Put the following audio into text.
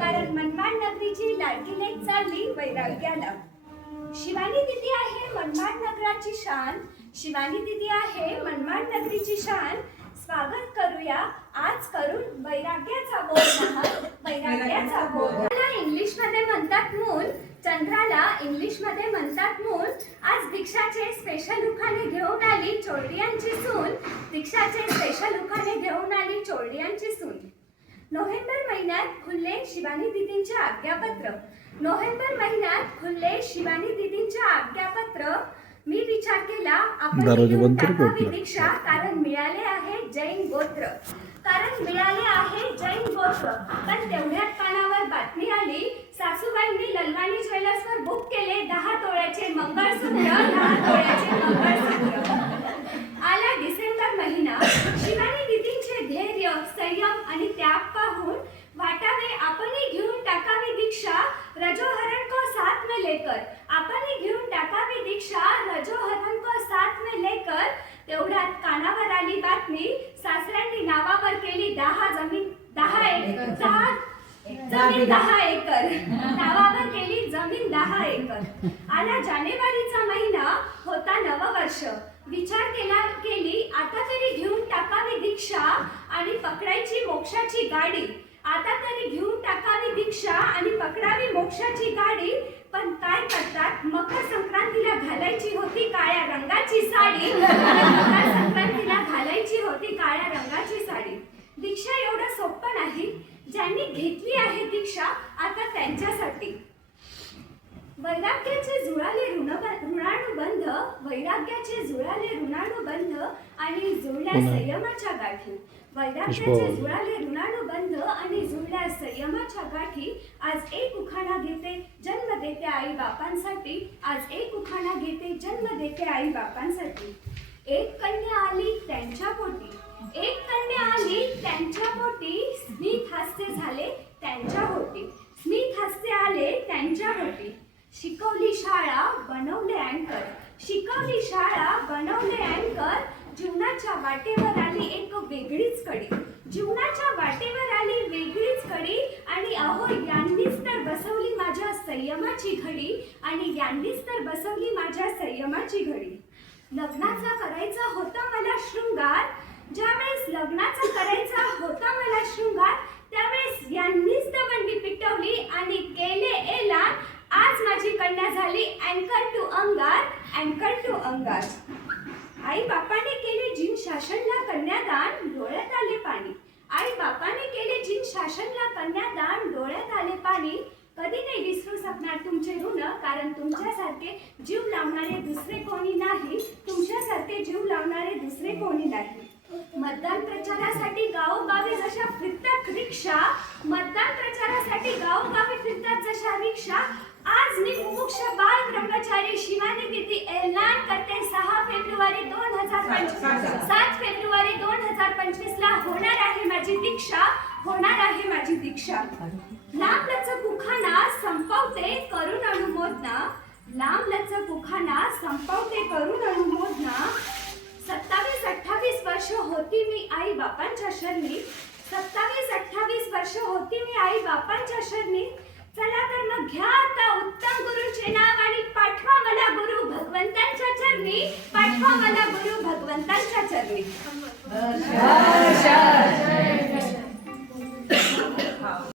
कारण मनमाड नगरीची लाडकी लेक चालली वैराग्याला. शिवानी दिदी आहे मनमाड नगराची शान, शिवानी दिदी आहे मनमाड नगरीची शान. स्वागत करूया आज करून वैराग्याचा बोध, वैराग्याचा बोध. इंग्लिश मध्ये म्हणतात मून, चंद्राला इंग्लिश मध्ये म्हणतात मून. आज दीक्षाचे स्पेशल उखाणे घेऊन आली चोरडियांची सून, दीक्षाचे स्पेशल उखाणे घेऊन आली चोरडियांची सून. नोव्हेंबर महिन्यात खुलले शिवानी दीदींचे आज्ञापत्र, नोव्हेंबर महिन्यात खुलले शिवानी दीदींचे आज्ञापत्र. मी विचार केला आपण टाकावी दीक्षा, कारण मिळाले आहे जैन गोत्र, कारण मिळाले आहे जैन गोत्र. पण तेवढ्यात कानावर बातमी आली, सासूबाईंनी ललवाणी ज्वेलर्सवर बुक केले 10 तोळ्याचे मंगळसूत्र, 10 तोळ्याचे मंगळसूत्र. आला डिसेंबर महिना, शिवानी दीदींचे धैर्य, संयम आणि त्याग पाहून वाटावे आपणही घेऊन टाकावी दीक्षा, रजोहरण को साथ में लेकर, आपणही घेऊन टाकावी दीक्षा, रजोहरण को साथ में लेकर. तेवढ्यात कानावर आली बातमी, सासऱ्यांनी नावावर केली 10 जमीन, 10 एकर, जमीन 10 एकर, नावावर केली जमीन 10 एकर. आला जानेवारीचा महिना, होता नववर्ष. विचार केली आता तरी घेऊन टाकावी दीक्षा आणि पकडायची मोक्षाची गाडी, आता तरी घेऊन टाकावी दीक्षा आणि पकडावी मोक्षाची गाडी. पण काय करतात, मकर संक्रांतीला घालायची होती काळ्या रंगाची साडी, मकर संक्रांतीला घालायची होती काळ्या रंगाची साडी. दीक्षा एवढं सोपं नाही, ज्यांनी घेतली आहे दीक्षा आता त्यांच्यासाठी. वैराग्याचे जुळाले ऋणानुबंध, वैराग्याचे जुळाले ऋणानुबंध आणि जुळल्या संयमाच्या गाठी, वैराग्याचे जुळाले ऋणानुबंध आणि जुळल्या संयमाच्या गाठी. आज एक उखाणा घेते जन्म देते आई बापांसाठी, आज एक उखाणा घेते जन्म देते आई बापांसाठी. एक कन्या आली त्यांच्या पोटी, एक कन्या आली त्यांच्या पोटी, स्मित हास्य झाले त्यांच्या होटी, स्मित हास्य आले त्यांच्या होटी. शिकवली शाळा बनवले अँकर, शिकवली शाळा बनवले अँकर. जीवनाच्या वाटेवर आली एक वेगळीच कडी, जीवनाच्या वाटेवर आली वेगळीच कडी. आणि अहो यांनीच तर बसवली माझ्या संयमाची घडी, आणि यांनीच तर बसवली माझ्या संयमाची घडी. लग्नाचा करायचा होता मला शृंगार, ज्यावेळेस लग्नाचा करायचा होता मला शृंगार, त्यावेळेस यांनीच दवंडी पिटवली आणि केले एलान. आज माझी कन्या झाली अँकर टू अंगार, अँकर टू अंगार. आई बापाने केले जिन शासनला कन्यादान, डोळ्यात आले पाणी, आई बापाने केले जिन शासनला कन्यादान, डोळ्यात आले पाणी. कधी नाही विसरू शकणार तुमचे ऋण, कारण तुमच्यासारखे जीव लावणारे दुसरे कोणी नाही, तुमच्यासारखे जीव लावणारे दुसरे कोणी नाही. मतदान प्रचारासाठी गावोगावी जशा फिरतात रिक्षा, मतदान प्रचारासाठी गावोगावी फिरतात जशा रिक्षा. आज मी मुमुक्ष बाल ब्रह्मचारी शिवानी दीदी ऐलान करते 6 फेब्रुवारी 2025, 7 फेब्रुवारी 2025 ला होणार आहे माझी दीक्षा, होणार आहे माझी दीक्षा. लांब लचक उखाणा संपवते करून अनुमोदना, लांब लचक उखाणा संपवते करून अनुमोदना. 27-28 वर्ष होती मी आई बापांच्या शरणी, 27-28 वर्ष होती मी आई बापांच्या शरणी. चला तर मग घ्या आता उत्तम गुरूंचे नाव आणि पाठवा मला गुरु भगवंतांच्या चरणी, पाठवा मला गुरु भगवंतांच्या चरणी.